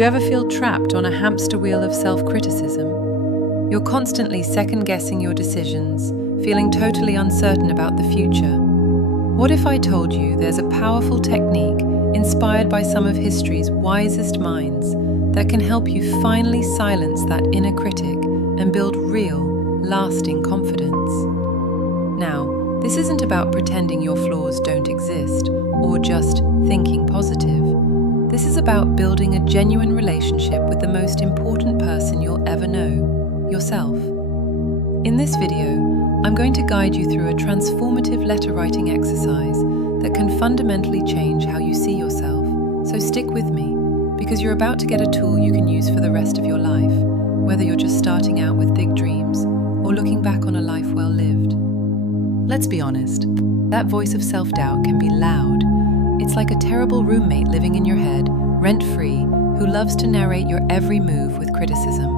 you ever feel trapped on a hamster wheel of self-criticism? You're constantly second-guessing your decisions, feeling totally uncertain about the future. What if I told you there's a powerful technique inspired by some of history's wisest minds that can help you finally silence that inner critic and build real, lasting confidence? Now, this isn't about pretending your flaws don't exist or just thinking positive. This is about building a genuine relationship with the most important person you'll ever know, yourself. In this video, I'm going to guide you through a transformative letter writing exercise that can fundamentally change how you see yourself. So stick with me, because you're about to get a tool you can use for the rest of your life, whether you're just starting out with big dreams or looking back on a life well lived. Let's be honest, that voice of self-doubt can be loud. It's like a terrible roommate living in your head, rent-free, who loves to narrate your every move with criticism.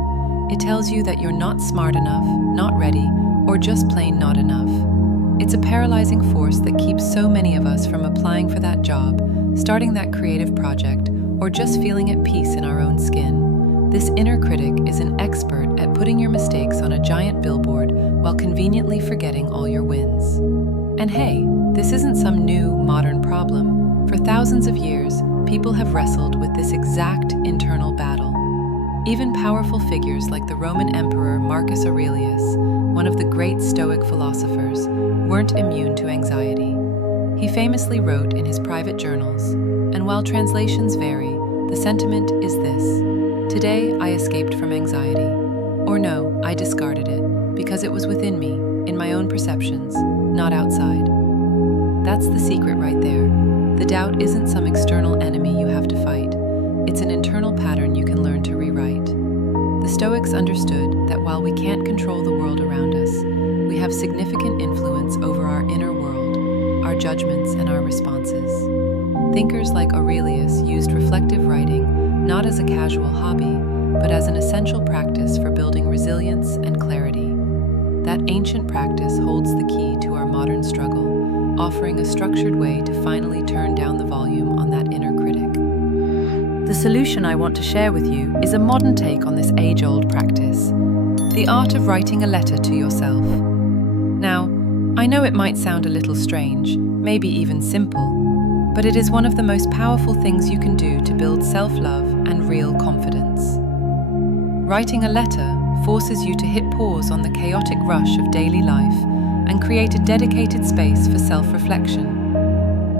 It tells you that you're not smart enough, not ready, or just plain not enough. It's a paralyzing force that keeps so many of us from applying for that job, starting that creative project, or just feeling at peace in our own skin. This inner critic is an expert at putting your mistakes on a giant billboard while conveniently forgetting all your wins. And hey, this isn't some new, modern problem. For thousands of years, people have wrestled with this exact internal battle. Even powerful figures like the Roman Emperor Marcus Aurelius, one of the great Stoic philosophers, weren't immune to anxiety. He famously wrote in his private journals, and while translations vary, the sentiment is this: "Today I escaped from anxiety." Or no, I discarded it, because it was within me, in my own perceptions, not outside. That's the secret right there. The doubt isn't some external enemy you have to fight. It's an internal pattern you can learn to rewrite. The Stoics understood that while we can't control the world around us, we have significant influence over our inner world, our judgments, and our responses. Thinkers like Aurelius used reflective writing not as a casual hobby, but as an essential practice for building resilience and clarity. That ancient practice holds the key to our modern struggle, offering a structured way to finally turn down the volume on that inner critic. The solution I want to share with you is a modern take on this age-old practice: the art of writing a letter to yourself. Now, I know it might sound a little strange, maybe even simple, but it is one of the most powerful things you can do to build self-love and real confidence. Writing a letter forces you to hit pause on the chaotic rush of daily life and create a dedicated space for self-reflection.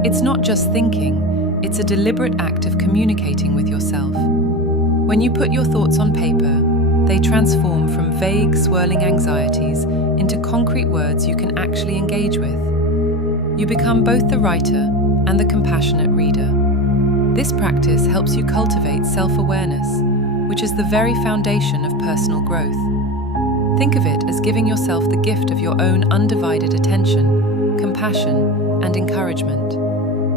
It's not just thinking, it's a deliberate act of communicating with yourself. When you put your thoughts on paper, they transform from vague, swirling anxieties into concrete words you can actually engage with. You become both the writer and the compassionate reader. This practice helps you cultivate self-awareness, which is the very foundation of personal growth. Think of it as giving yourself the gift of your own undivided attention, compassion, and encouragement.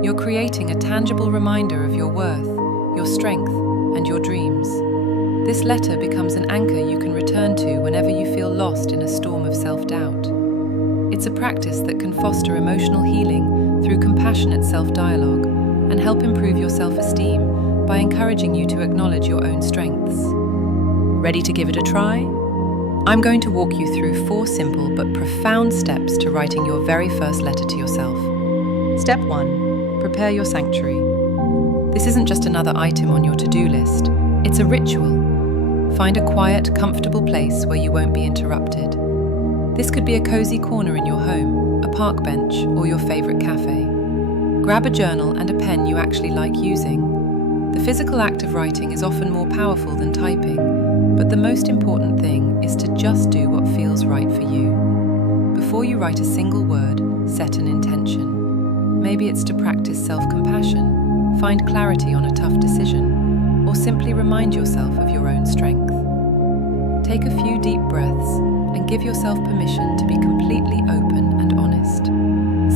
You're creating a tangible reminder of your worth, your strength, and your dreams. This letter becomes an anchor you can return to whenever you feel lost in a storm of self-doubt. It's a practice that can foster emotional healing through compassionate self-dialogue and help improve your self-esteem by encouraging you to acknowledge your own strengths. Ready to give it a try? I'm going to walk you through 4 simple but profound steps to writing your very first letter to yourself. Step 1. Prepare your sanctuary. This isn't just another item on your to-do list, it's a ritual. Find a quiet, comfortable place where you won't be interrupted. This could be a cozy corner in your home, a park bench, or your favorite cafe. Grab a journal and a pen you actually like using. The physical act of writing is often more powerful than typing, but the most important thing is to just do what feels right for you. Before you write a single word, set an intention. Maybe it's to practice self-compassion, find clarity on a tough decision, or simply remind yourself of your own strength. Take a few deep breaths and give yourself permission to be completely open and honest.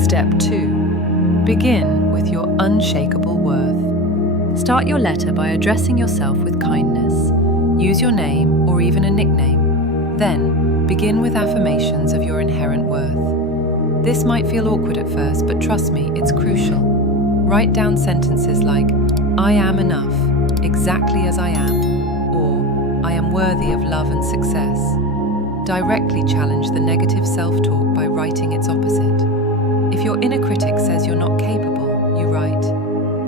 Step 2. Begin with your unshakable worth. Start your letter by addressing yourself with kindness. Use your name or even a nickname. Then, begin with affirmations of your inherent worth. This might feel awkward at first, but trust me, it's crucial. Write down sentences like, "I am enough," exactly as I am, or I am worthy of love and success. Directly challenge the negative self-talk by writing its opposite. If your inner critic says you're not capable, you write,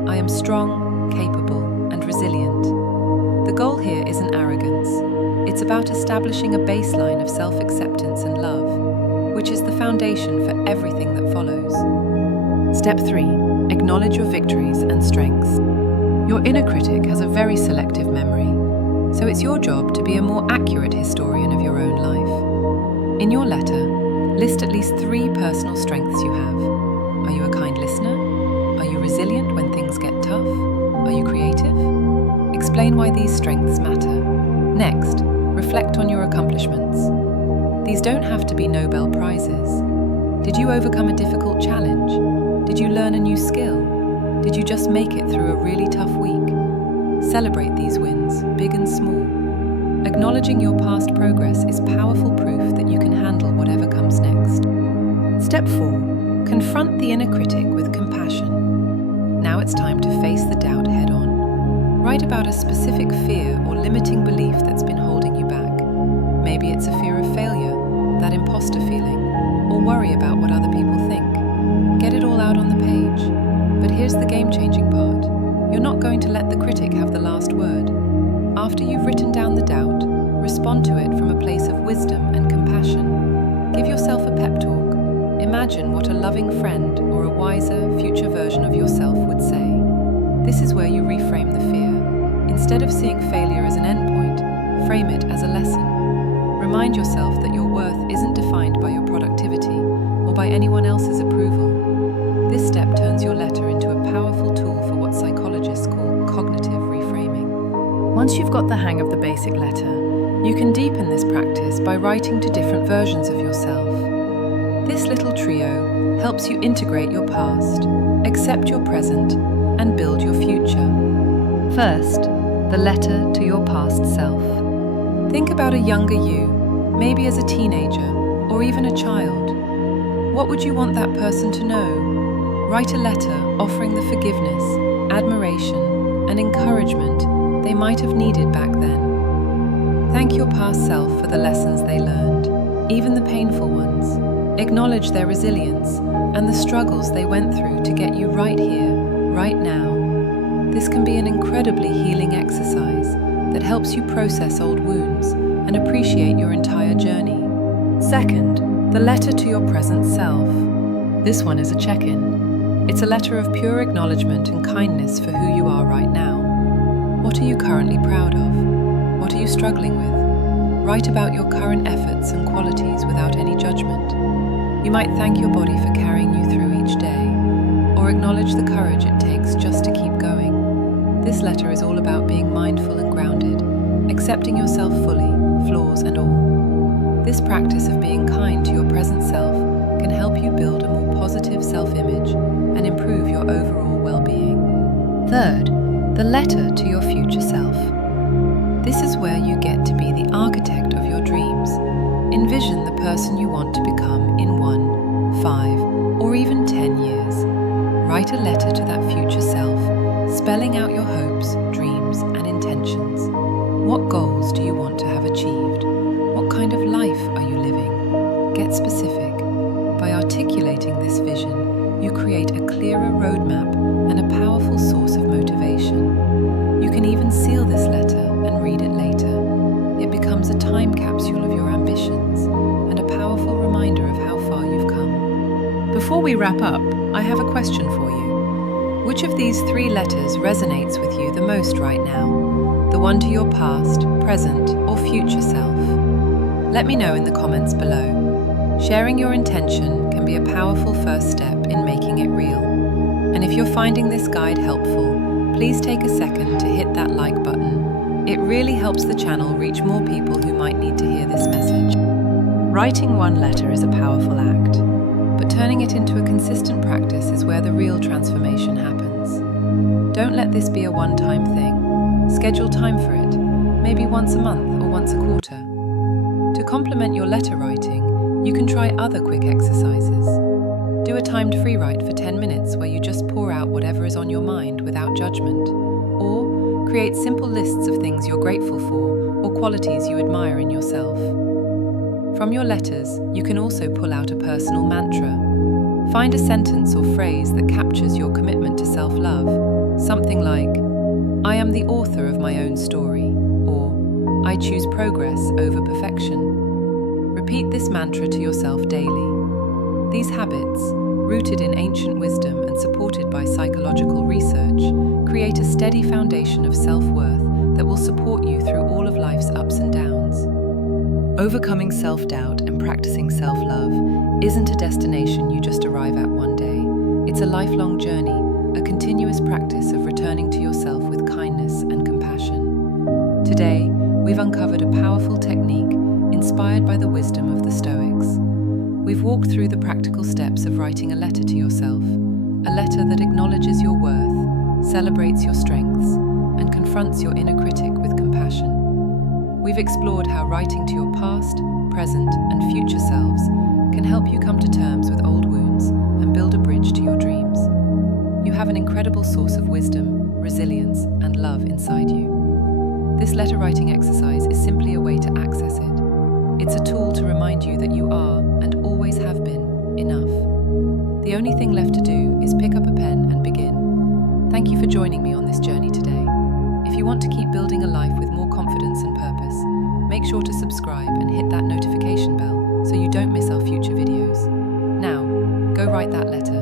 I am strong, capable, and resilient. The goal here isn't arrogance. It's about establishing a baseline of self-acceptance and love, which is the foundation for everything that follows. Step 3. Acknowledge your victories and strengths. Your inner critic has a very selective memory, so it's your job to be a more accurate historian of your own life. In your letter, list at least 3 personal strengths you have. Are you a kind listener? Are you resilient when things get tough? Are you creative? Explain why these strengths matter. Next, reflect on your accomplishments. These don't have to be Nobel Prizes. Did you overcome a difficult challenge? Did you learn a new skill? Did you just make it through a really tough week? Celebrate these wins, big and small. Acknowledging your past progress is powerful proof that you can handle whatever comes next. Step 4. Confront the inner critic with compassion. Now it's time to face the doubt head-on. Write about a specific fear or limiting belief that's been holding you back. Maybe it's a fear of failure, that imposter feeling, or worry about what other people think. Get it all out on the page. But here's the game-changing part. You're not going to let the critic have the last word. After you've written down the doubt, respond to it from a place of wisdom and compassion. Give yourself a pep talk. Imagine what a loving friend or a wiser, future version of yourself would say. This is where you reframe the fear. Instead of seeing failure as an endpoint, frame it as a lesson. Remind yourself that your worth isn't defined by your productivity or by anyone else's approval. This step turns your letter into a powerful tool for what psychologists call cognitive reframing. Once you've got the hang of the basic letter, you can deepen this practice by writing to different versions of yourself. This little trio helps you integrate your past, accept your present, and build your future. First, the letter to your past self. Think about a younger you, maybe as a teenager or even a child. What would you want that person to know? Write a letter offering the forgiveness, admiration, and encouragement they might have needed back then. Thank your past self for the lessons they learned, even the painful ones. Acknowledge their resilience and the struggles they went through to get you right here, right now. This can be an incredibly healing exercise that helps you process old wounds and appreciate your entire journey. Second, the letter to your present self. This one is a check-in. It's a letter of pure acknowledgement and kindness for who you are right now. What are you currently proud of? What are you struggling with? Write about your current efforts and qualities without any judgment. You might thank your body for carrying you through each day, or acknowledge the courage it takes just to keep going. This letter is all about being mindful and grounded, accepting yourself fully, flaws and all. This practice of being kind to your present self can help you build a more positive self-image and improve your overall well-being. Third, the letter to your future self. This is where you get to be the architect of your dreams. Envision the person you want to become in 1, 5, or even 10 years. Write a letter to that future self, spelling out your hopes, dreams, and intentions. What goals do you want to have achieved? What kind of life are you living? Get specific. By articulating this vision, you create a clearer roadmap and a powerful source of motivation. You can even seal this letter and read it later. It becomes a time capsule of your ambitions and a powerful reminder of how far you've come. Before we wrap up, I have a question for you. Which of these 3 letters resonates with you the most right now? The one to your past, present, or future self? Let me know in the comments below. Sharing your intention can be a powerful first step in making it real. And if you're finding this guide helpful, please take a second to hit that like button. It really helps the channel reach more people who might need to hear this message. Writing one letter is a powerful act, but turning it into a consistent practice is where the real transformation happens. Don't let this be a one-time thing. Schedule time for it, maybe once a month or once a quarter. To complement your letter writing, you can try other quick exercises. Do a timed free write for 10 minutes where you just pour out whatever is on your mind without judgment. Or create simple lists of things you're grateful for or qualities you admire in yourself. From your letters, you can also pull out a personal mantra. Find a sentence or phrase that captures your commitment to self-love, something like, "I am the author of my own story," or "I choose progress over perfection." Repeat this mantra to yourself daily. These habits, rooted in ancient wisdom and supported by psychological research, create a steady foundation of self-worth that will support you through all of life's ups and downs. Overcoming self-doubt and practicing self-love isn't a destination you just arrive at one day. It's a lifelong journey, a continuous practice of returning to yourself with kindness and compassion. Today, we've uncovered a powerful technique inspired by the wisdom of the Stoics. We've walked through the practical steps of writing a letter to yourself, a letter that acknowledges your worth, celebrates your strengths, and confronts your inner critic with compassion. We've explored how writing to your past, present, and future selves can help you come to terms with old wounds and build a bridge to your dreams. You have an incredible source of wisdom, resilience, and love inside you. This letter writing exercise is simply a way to access it. It's a tool to remind you that you are, and always have been, enough. The only thing left to do is pick up a pen and begin. Thank you for joining me on this journey today. If you want to keep building a life with more confidence and purpose, make sure to subscribe and hit that notification bell so you don't miss our future videos. Now, go write that letter